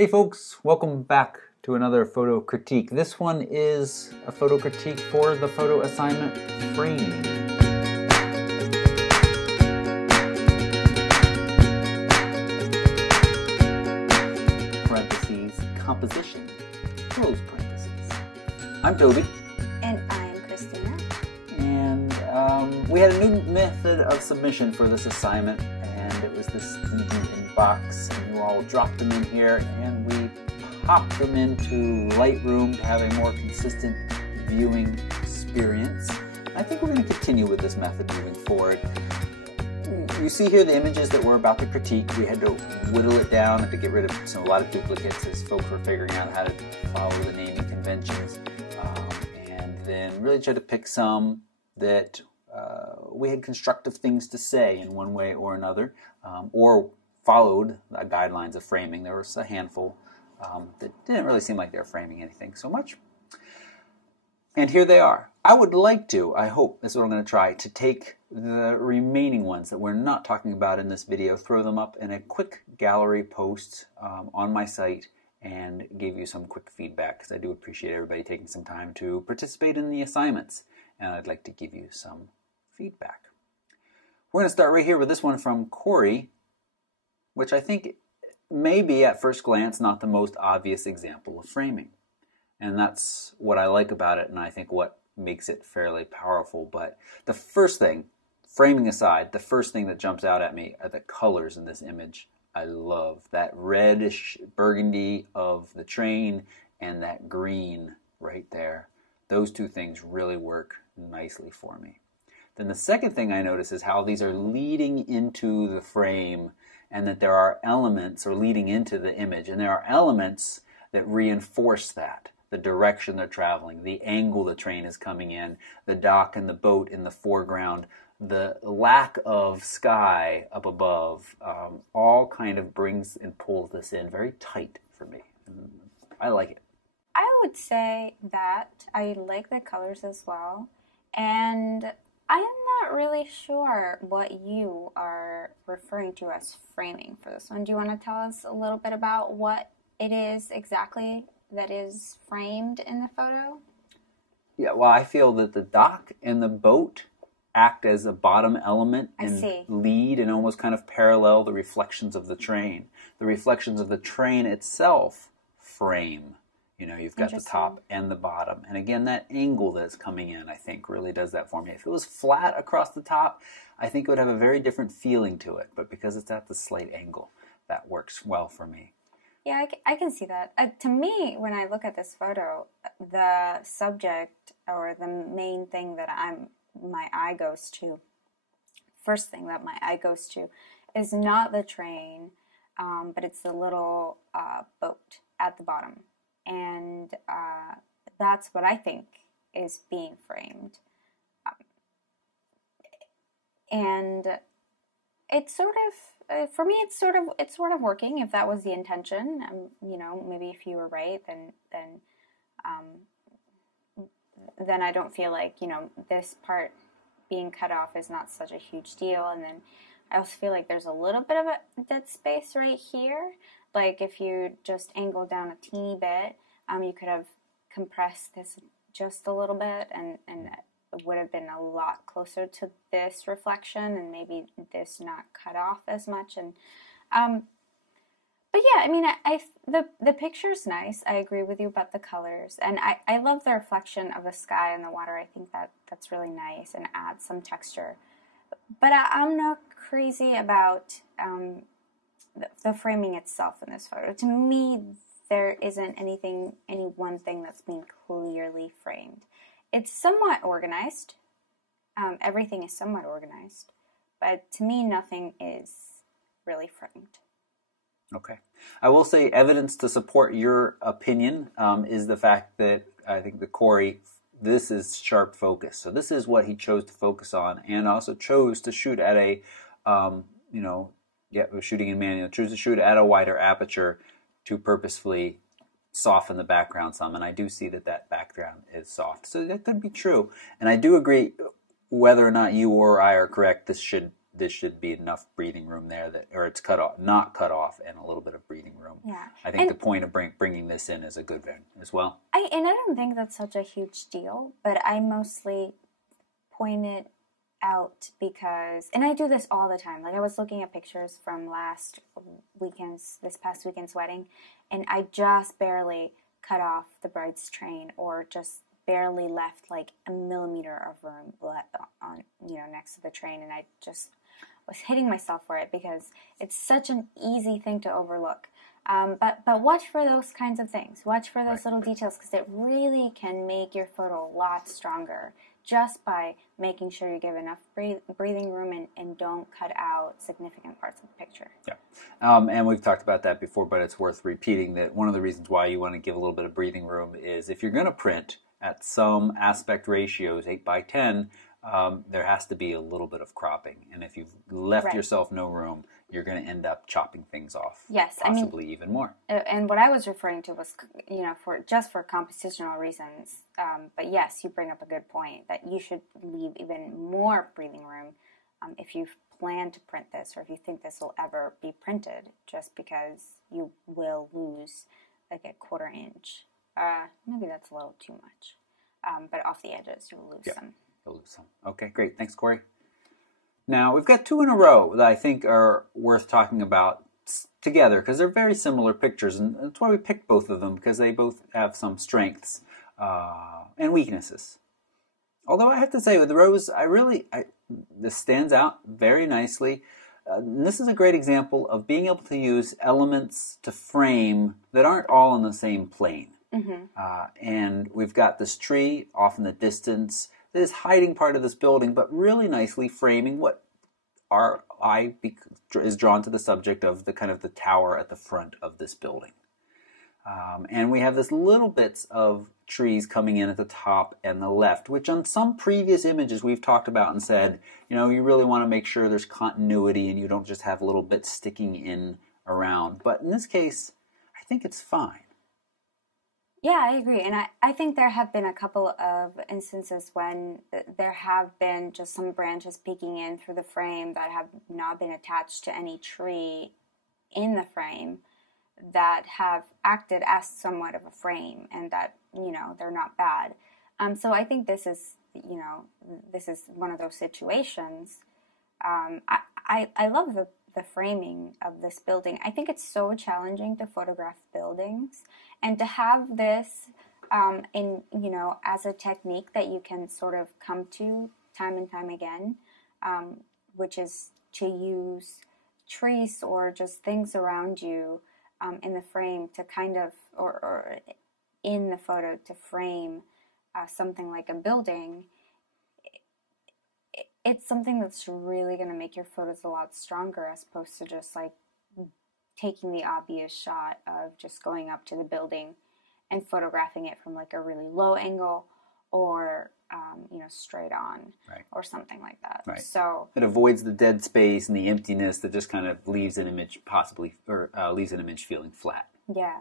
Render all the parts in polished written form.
Hey folks, welcome back to another photo critique. This one is a photo critique for the photo assignment framing. Parentheses, composition, close parentheses. I'm Toby. And I'm Christina. And we had a new method of submission for this assignment, and it was this box, and you all dropped them in here, and we popped them into Lightroom to have a more consistent viewing experience. I think we're going to continue with this method moving forward. You see here the images that we're about to critique. We had to whittle it down and to get rid of a lot of duplicates as folks were figuring out how to follow the naming conventions, and then really try to pick some that we had constructive things to say in one way or another, or followed the guidelines of framing. There was a handful that didn't really seem like they were framing anything so much. And here they are. I would like to, I hope, this is what I'm going to try, to take the remaining ones that we're not talking about in this video, throw them up in a quick gallery post on my site, and give you some quick feedback, because I do appreciate everybody taking some time to participate in the assignments, and I'd like to give you some feedback. We're going to start right here with this one from Corey, which I think may be at first glance not the most obvious example of framing. And that's what I like about it, and I think what makes it fairly powerful. But the first thing, framing aside, the first thing that jumps out at me are the colors in this image. I love that reddish burgundy of the train and that green right there. Those two things really work nicely for me. Then the second thing I notice is how these are leading into the frame, and that there are elements, or leading into the image, and there are elements that reinforce that. The direction they're traveling, the angle the train is coming in, the dock and the boat in the foreground, the lack of sky up above, all kind of brings and pulls this in very tight for me. I like it. I would say that I like the colors as well, and I am not really sure what you are referring to as framing for this one. Do you want to tell us a little bit about what it is exactly that is framed in the photo? Yeah, well, I feel that the dock and the boat act as a bottom element and lead and almost kind of parallel the reflections of the train. The reflections of the train itself frame. You know, you've got the top and the bottom. And again, that angle that's coming in, I think, really does that for me. If it was flat across the top, I think it would have a very different feeling to it. But because it's at the slight angle, that works well for me. Yeah, I can see that. To me, when I look at this photo, the subject or the main thing that my eye goes to, first thing that my eye goes to, is not the train, but it's the little boat at the bottom. And that's what I think is being framed. And it's sort of, for me, it's sort of working. If that was the intention, you know, maybe if you were right, then I don't feel like, you know, this part being cut off is not such a huge deal. And then I also feel like there's a little bit of a dead space right here. Like if you just angle down a teeny bit, you could have compressed this just a little bit, and it would have been a lot closer to this reflection, and maybe this not cut off as much. And but yeah, I mean, the picture's nice. I agree with you about the colors, and I love the reflection of the sky and the water. I think that's really nice and adds some texture. But I'm not crazy about the framing itself in this photo. To me, there isn't any one thing that's being clearly framed. It's somewhat organized. Everything is somewhat organized, but to me, nothing is really framed. Okay. I will say evidence to support your opinion is the fact that I think that Corey, this is sharp focus. So this is what he chose to focus on, and also chose to shoot at a, you know, yeah, we're shooting in manual, chose to shoot at a wider aperture to purposefully soften the background some, and I do see that that background is soft. So that could be true. And I do agree, whether or not you or I are correct, this this should be enough breathing room there, that, or it's cut off, not cut off, and a little bit of breathing room. Yeah. I think the point of bringing this in is a good one as well. I don't think that's such a huge deal, but I mostly point it out because, and I do this all the time. Like I was looking at pictures from this past weekend's wedding, and I just barely cut off the bride's train, or just barely left like a millimeter of room left on, next to the train, and I just was hitting myself for it because it's such an easy thing to overlook. But watch for those kinds of things. Watch for those little details, because it really can make your photo a lot stronger just by making sure you give enough breathing room and don't cut out significant parts of the picture. Yeah. And we've talked about that before, but it's worth repeating that one of the reasons why you want to give a little bit of breathing room is if you're going to print at some aspect ratios, 8:10, there has to be a little bit of cropping. And if you've left yourself no room, you're going to end up chopping things off. Yes, possibly even more. And what I was referring to was, for compositional reasons. But yes, you bring up a good point that you should leave even more breathing room if you plan to print this, or if you think this will ever be printed, just because you will lose like a 1/4 inch. Maybe that's a little too much. But off the edges, you will lose some. You'll lose some. Okay, great. Thanks, Corey. Now, we've got 2 in a row that I think are worth talking about together, because they're very similar pictures, and that's why we picked both of them, because they both have some strengths and weaknesses. Although I have to say, with the rose, this stands out very nicely. And this is a great example of being able to use elements to frame that aren't all in the same plane. Mm-hmm. And we've got this tree off in the distance that is hiding part of this building, but really nicely framing what our eye is drawn to the subject of the kind of the tower at the front of this building. And we have this little bits of trees coming in at the top and the left, which on some previous images we've talked about and said, you really want to make sure there's continuity and you don't just have little bits sticking in around. But in this case, I think it's fine. Yeah, I agree. And I think there have been a couple of instances when there have been just some branches peeking in through the frame that have not been attached to any tree in the frame, that have acted as somewhat of a frame, and that, they're not bad. So I think this is one of those situations. I love the framing of this building. I think it's so challenging to photograph buildings, and to have this as a technique that you can sort of come to time and time again, which is to use trees or just things around you in the frame to kind of, or in the photo to frame something like a building. It's something that's really going to make your photos a lot stronger, as opposed to just like taking the obvious shot of just going up to the building and photographing it from like a really low angle, or straight on, or something like that. Right. So it avoids the dead space and the emptiness that just kind of leaves an image leaves an image feeling flat. Yeah.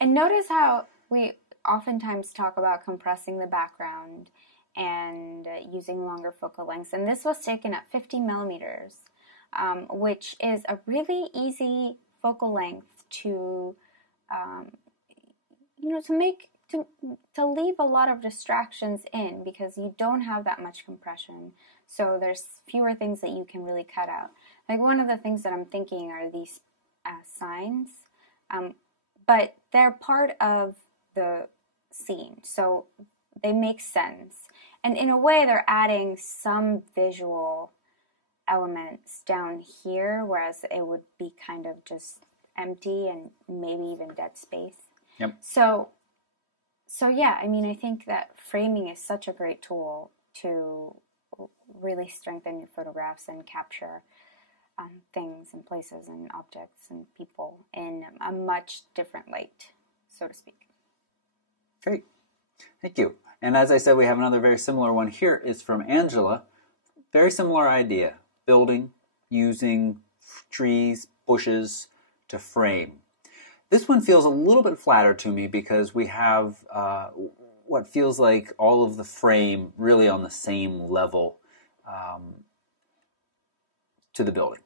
And notice how we oftentimes talk about compressing the background and using longer focal lengths. And this was taken at 50 millimeters, which is a really easy focal length to to leave a lot of distractions in, because you don't have that much compression. So there's fewer things that you can really cut out. Like one of the things that I'm thinking are these signs, but they're part of the scene, so they make sense. And in a way, they're adding some visual elements down here, whereas it would be kind of just empty and maybe even dead space. Yep. So yeah, I think that framing is such a great tool to really strengthen your photographs and capture things and places and objects and people in a much different light, so to speak. Great. Thank you. And as I said, we have another very similar one here. It's from Angela. Very similar idea. Building, using trees, bushes to frame. This one feels a little bit flatter to me because we have what feels like all of the frame really on the same level. to the building.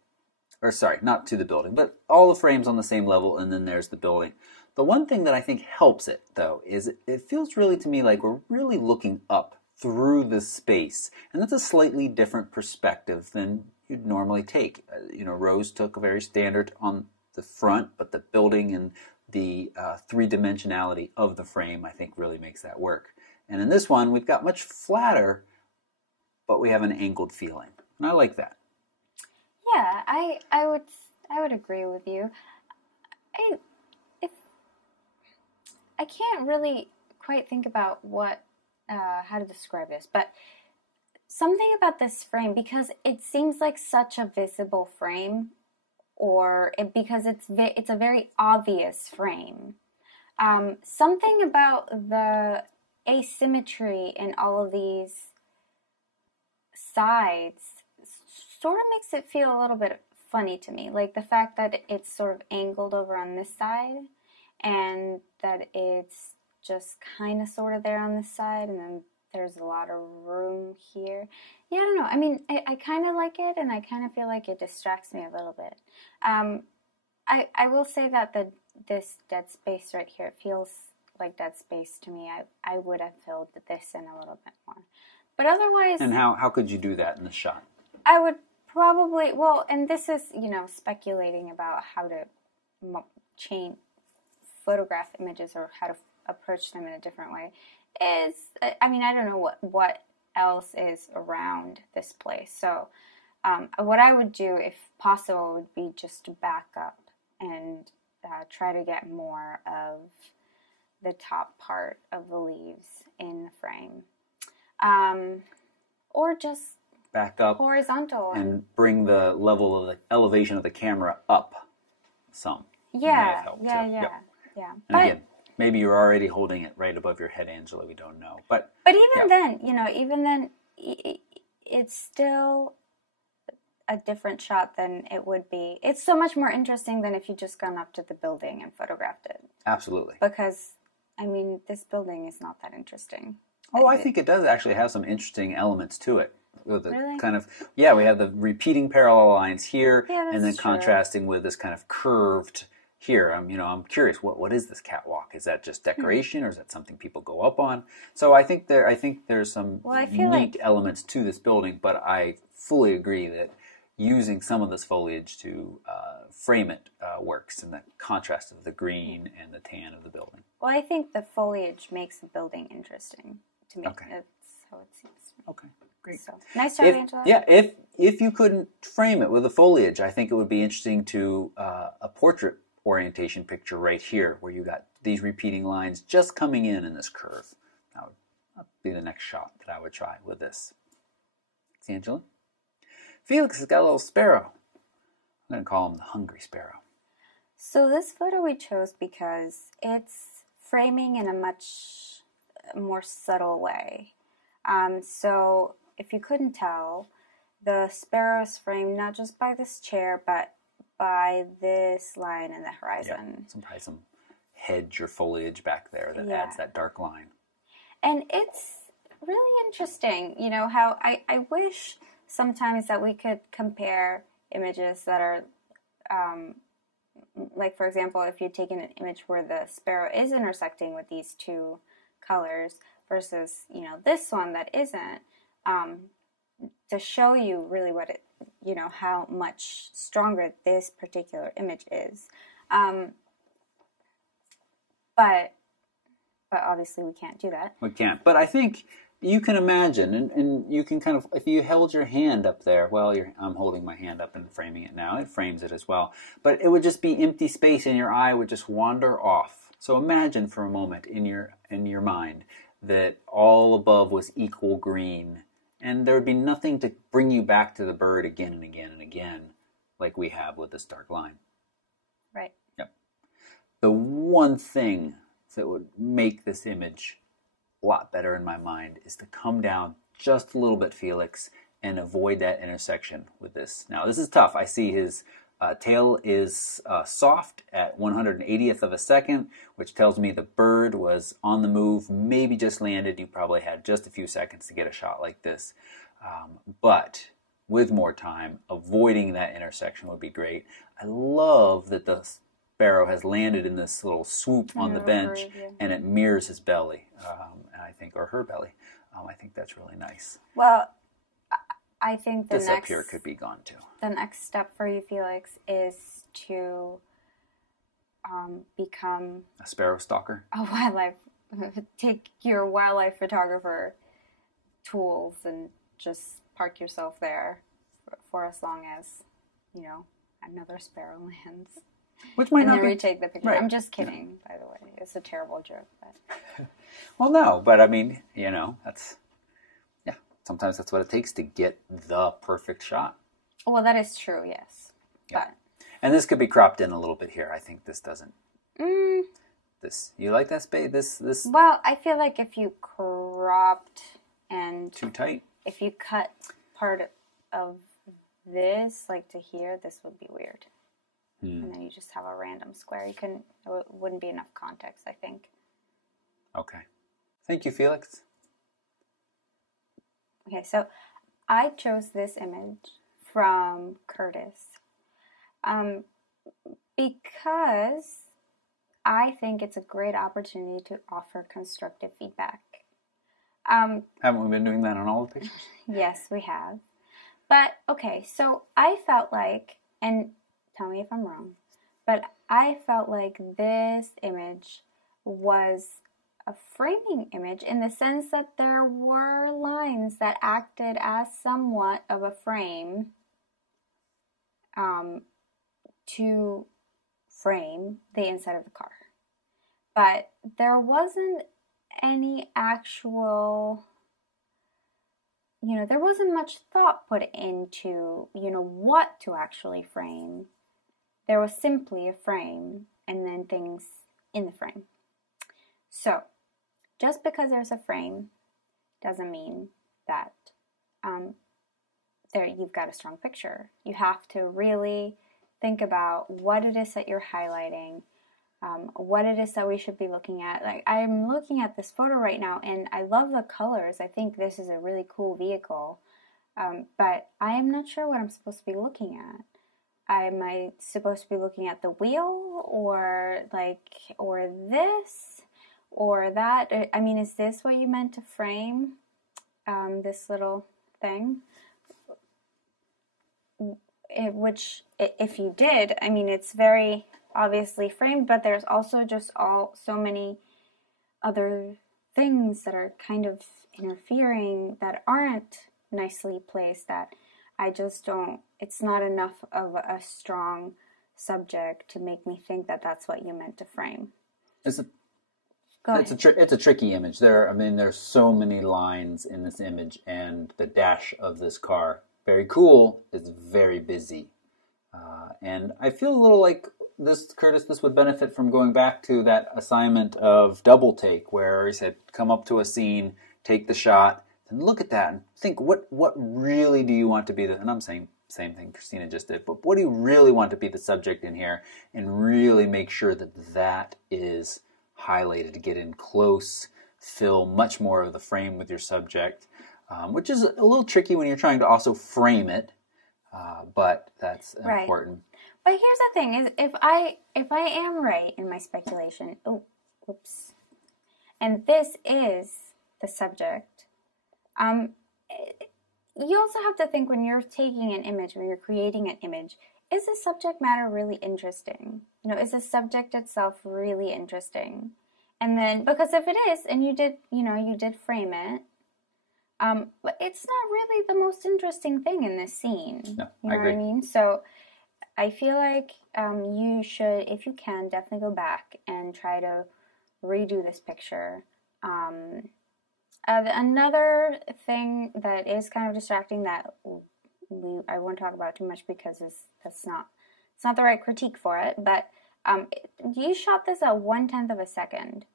Or sorry, not to the building, but all the frames on the same level, and then there's the building. The one thing that I think helps it, though, is it feels really to me like we're really looking up through the space. And that's a slightly different perspective than you'd normally take. Rose took a very standard on the front, but the building and the three-dimensionality of the frame, I think, really makes that work. And in this one, we've got much flatter, but we have an angled feeling. And I like that. Yeah, I would agree with you. I can't really quite think about how to describe this, but something about this frame, because it seems like such a visible frame, because it's a very obvious frame. Something about the asymmetry in all of these sides sort of makes it feel a little bit funny to me. Like the fact that it's sort of angled over on this side and that it's just kind of sort of there on this side, and then there's a lot of room here. Yeah, I don't know. I mean, I kind of like it, and I kind of feel like it distracts me a little bit. I will say that this dead space right here, it feels like dead space to me. I would have filled this in a little bit more. But otherwise... And how could you do that in the shot? I would probably... Well, and this is, speculating about how to photograph images or how to approach them in a different way. I don't know what else is around this place. So what I would do, if possible, would be just to back up and try to get more of the top part of the leaves in the frame. Or just back up horizontal and bring the level of the elevation of the camera up some. Yeah. And again, maybe you're already holding it right above your head, Angela. We don't know, but even then, it's still a different shot than it would be. It's so much more interesting than if you just gone up to the building and photographed it. Absolutely. Because this building is not that interesting. Oh, I think it does actually have some interesting elements to it. Really? We have the repeating parallel lines here, and then true. Contrasting with this kind of curved here. I'm curious, what is this catwalk? Is that just decoration, or is that something people go up on? So I think there's some neat elements to this building, but I fully agree that using some of this foliage to frame it works, and the contrast of the green and the tan of the building. Well, I think the foliage makes the building interesting to me. Okay. That's how it seems. Okay, great. So, nice job, Angela. Yeah, if you couldn't frame it with the foliage, I think it would be interesting to a portrait orientation picture right here, where you got these repeating lines just coming in this curve. That would be the next shot that I would try with this. See, Angela? Felix has got a little sparrow. I'm going to call him the hungry sparrow. So this photo we chose because it's framing in a much more subtle way. So if you couldn't tell, the sparrow is framed not just by this chair, but by this line in the horizon. Yeah, probably some hedge or foliage back there that adds that dark line. And it's really interesting, how I wish sometimes that we could compare images that are, like for example, if you'd taken an image where the sparrow is intersecting with these two colors versus, this one that isn't, to show you really what it, how much stronger this particular image is. But obviously we can't do that. We can't. But I think you can imagine, and you can kind of, if you held your hand up there, well, I'm holding my hand up and framing it now. It frames it as well. But it would just be empty space, and your eye would just wander off. So imagine for a moment in your mind that all above was equal green, and there would be nothing to bring you back to the bird again and again and again, like we have with this dark line. Right. Yep. The one thing that would make this image a lot better in my mind is to come down just a little bit, Felix, and avoid that intersection with this. Now, this is tough. I see his tail is soft at 180th of a second, which tells me the bird was on the move, maybe just landed. You probably had just a few seconds to get a shot like this. But with more time. Avoiding that intersection would be great. I love that the sparrow has landed in this little swoop on the bench, and it mirrors his belly, and I think, or her belly. I think that's really nice. Well, I think this up here could be gone too. The next step for you, Felix, is to become a sparrow stalker. A wildlife. Take your wildlife photographer tools and just park yourself there for as long as, you know, another sparrow lands. Which might and not then be... retake the picture. Right. I'm just kidding, by the way. It's a terrible joke. But... Well, no, but I mean, you know, that's... Yeah, sometimes that's what it takes to get the perfect shot. Well, that is true, yes. Yeah. But... And this could be cropped in a little bit here. I think this doesn't... This, you like that space? This... Well, I feel like if you cropped and... Too tight? If you cut part of this, like to here, this would be weird. And then you just have a random square. It wouldn't be enough context, I think. Okay. Thank you, Felix. Okay, so I chose this image from Curtis because I think it's a great opportunity to offer constructive feedback. Haven't we been doing that on all the pictures? Yes, we have. But, okay, so I felt like, and tell me if I'm wrong, but I felt like this image was a framing image in the sense that there were lines that acted as somewhat of a frame to frame the inside of the car. But there wasn't any actual, you know, there wasn't much thought put into, you know, what to actually frame. There was simply a frame and then things in the frame. So, just because there's a frame doesn't mean that you've got a strong picture. You have to really think about what it is that you're highlighting, what it is that we should be looking at. Like, I'm looking at this photo right now, and I love the colors. I think this is a really cool vehicle, but I am not sure what I'm supposed to be looking at. Am I supposed to be looking at the wheel, or this, or that? I mean, is this what you meant to frame, this little thing? Which, if you did, I mean, it's very obviously framed, but there's also just so many other things that are kind of interfering that aren't nicely placed, that I just don't, it's not enough of a strong subject to make me think that that's what you meant to frame. It's a tricky image. There's so many lines in this image, and the dash of this car, very cool, is very busy. And I feel a little like this would benefit from going back to that assignment of double take, where he said, come up to a scene, take the shot, and look at that and think, what really do you want to be and I'm saying same thing Christina just did, but what do you really want to be the subject in here, and really make sure that is highlighted, to get in close, fill much more of the frame with your subject, which is a little tricky when you're trying to also frame it, but that's important. But here's the thing: is if I am right in my speculation, and this is the subject, you also have to think, when you're taking an image, when you're creating an image, is the subject matter really interesting? You know, is the subject itself really interesting? And then, because if it is, and you did frame it, but it's not really the most interesting thing in this scene. No, you know what I mean? So I feel like you should, if you can, definitely go back and try to redo this picture. Another thing that is kind of distracting that I won't talk about too much because it's not the right critique for it, but you shot this at 1/10 of a second.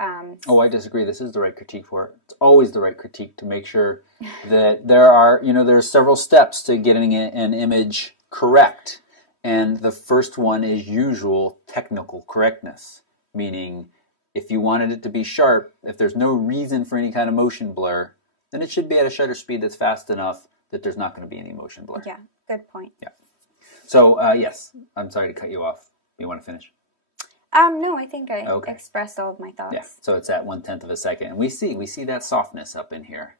I disagree. This is the right critique for it. It's always the right critique to make sure that there's several steps to getting an image correct. And the first one is usual technical correctness, meaning if you wanted it to be sharp, if there's no reason for any kind of motion blur, then it should be at a shutter speed that's fast enough that there's not going to be any motion blur. Yeah, good point. Yeah. So, yes, I'm sorry to cut you off. You want to finish? No, I think I expressed all of my thoughts. Yeah, so it's at 1/10 of a second. And we see that softness up in here.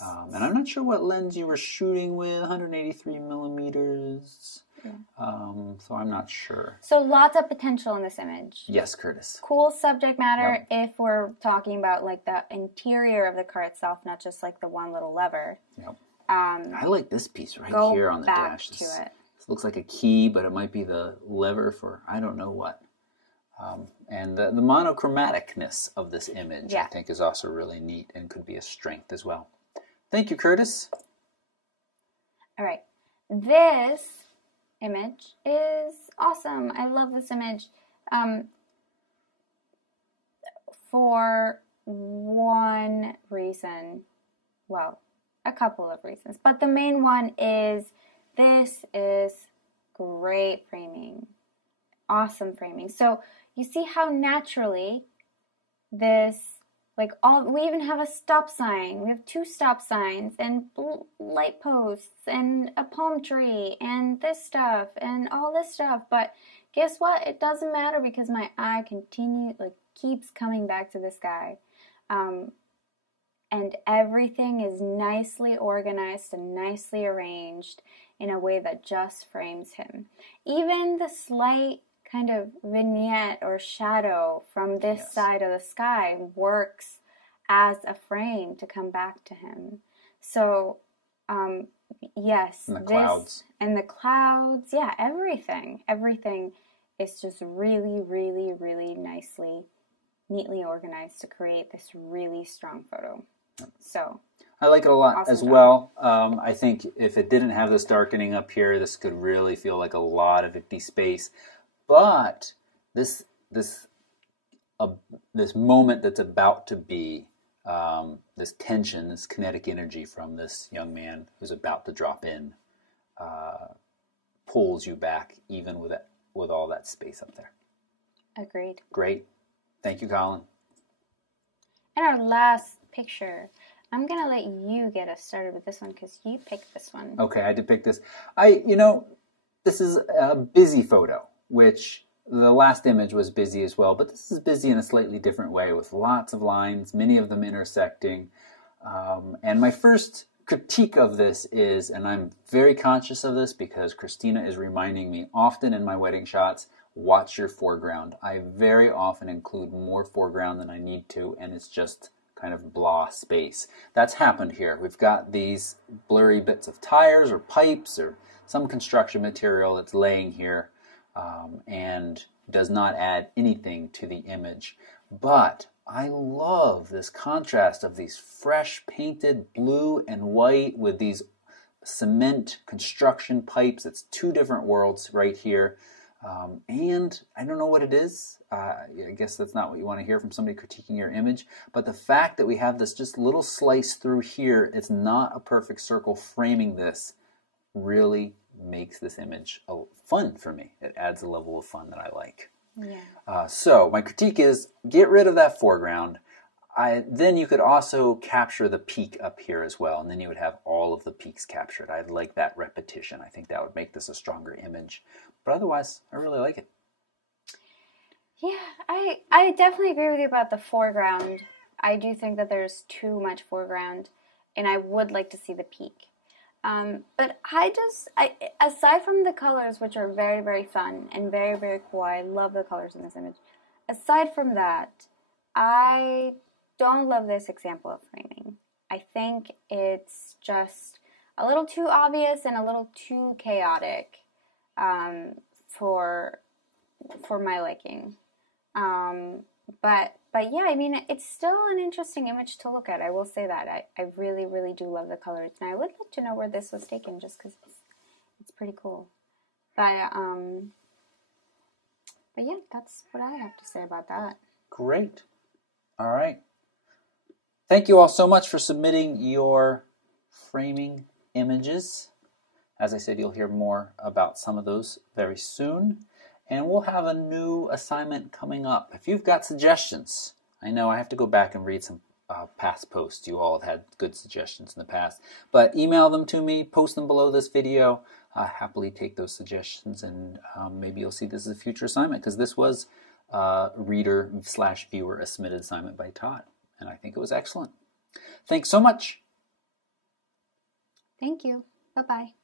And I'm not sure what lens you were shooting with, 183 millimeters. Yeah. So I'm not sure. So lots of potential in this image. Yes, Curtis. Cool subject matter if we're talking about like the interior of the car itself, not just like the one little lever. Yep. I like this piece right here on the dash. This looks like a key, but it might be the lever for I don't know what. And the monochromaticness of this image, I think, is also really neat and could be a strength as well. Thank you, Curtis. All right. This image is awesome. I love this image for one reason. Well, a couple of reasons. But the main one is this is great framing. Awesome framing. So you see how naturally this, like we even have a stop sign. We have 2 stop signs and light posts and a palm tree and this stuff and all this stuff. But guess what? It doesn't matter because my eye keeps coming back to the sky. And everything is nicely organized and nicely arranged in a way that just frames him. Even the slight kind of vignette or shadow from this side of the sky works as a frame to come back to him. So, yes. And the clouds. And the clouds, yeah, everything. Everything is just really, really, really neatly organized to create this really strong photo. So, I like it a lot as well. I think if it didn't have this darkening up here, this could really feel like a lot of empty space. But this moment that's about to be, this tension, this kinetic energy from this young man who's about to drop in, pulls you back even with all that space up there. Agreed. Great. Thank you, Colin. And our last picture. I'm going to let you get us started with this one because you picked this one. Okay, I did pick this. This is a busy photo, which the last image was busy as well, but this is busy in a slightly different way with lots of lines, many of them intersecting. And my first critique of this is, and I'm very conscious of this because Christina is reminding me often in my wedding shots, watch your foreground. I very often include more foreground than I need to, and it's just kind of blah space. That's happened here. We've got these blurry bits of tires or pipes or some construction material that's laying here and does not add anything to the image. But I love this contrast of these fresh painted blue and white with these cement construction pipes. It's 2 different worlds right here. And I don't know what it is. I guess that's not what you want to hear from somebody critiquing your image. But the fact that we have this just little slice through here, it's not a perfect circle framing this, really makes this image fun for me. It adds a level of fun that I like. Yeah. So my critique is get rid of that foreground. Then you could also capture the peak up here as well, and then you would have all of the peaks captured. I'd like that repetition. I think that would make this a stronger image. But otherwise, I really like it. Yeah, I definitely agree with you about the foreground. I do think that there's too much foreground, and I would like to see the peak. But aside from the colors, which are very, very fun and very, very cool, I love the colors in this image. Aside from that, I don't love this example of framing. I think it's just a little too obvious and a little too chaotic for my liking. But yeah, I mean, it's still an interesting image to look at. I will say that. I really, really do love the colors. And I would like to know where this was taken just because it's pretty cool. But yeah, that's what I have to say about that. Great. All right. Thank you all so much for submitting your framing images. As I said, you'll hear more about some of those very soon. And we'll have a new assignment coming up. If you've got suggestions, I know I have to go back and read some past posts. You all have had good suggestions in the past. But email them to me, post them below this video. Happily take those suggestions, and maybe you'll see this as a future assignment, because this was reader/viewer a submitted assignment by Todd, and I think it was excellent. Thanks so much. Thank you. Bye-bye.